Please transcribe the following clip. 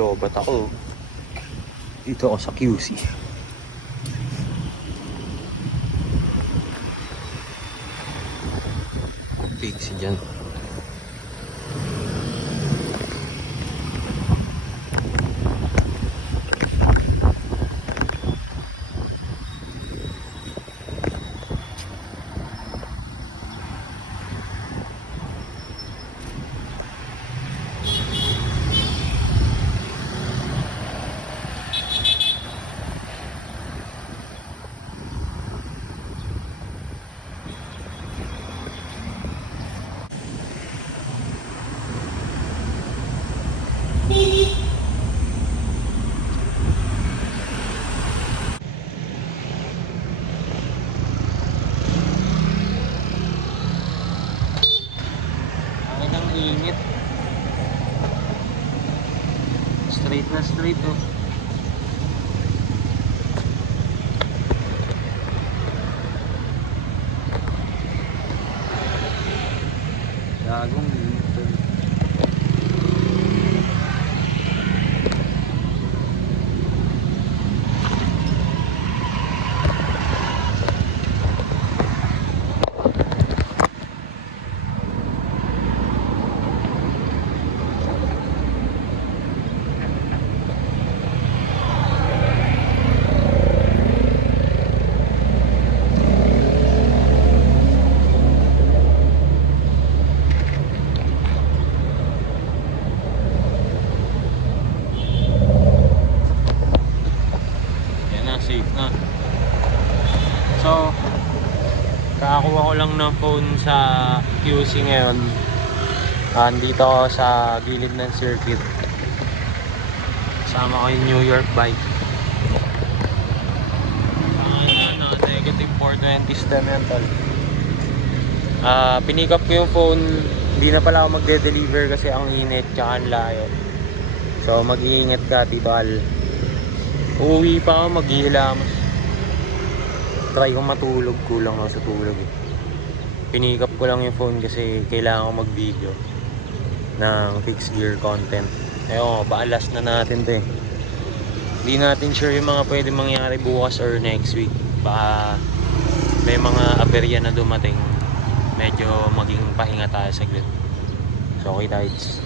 Lobat ako. Dito ako sa QC. Fix dyan. Init. Straight na straight oh. Gagong init to. Safe na. So, kakakuha ko lang ng phone sa QC ngayon. Andito ako sa gilid ng circuit. Kasama ko yung New York bike. Ano, negative 420 stem yan tol. Pinik up ko yung phone. Hindi na pala ako magde-deliver kasi ang init tsaka ang layo. So mag-iingat ka Tito Al. Uuwi pa ako, maghihilamos. Try kong matulog, kulang ako sa tulog eh. Pinik up ko lang yung phone kasi kailangan ko mag-video ng fixed gear content. Ayun, paalas na natin to eh. Hindi natin sure yung mga pwede mangyari bukas or next week. Baka may mga aberya na dumating. Medyo maging pahinga tayo saglit. So okay, tights.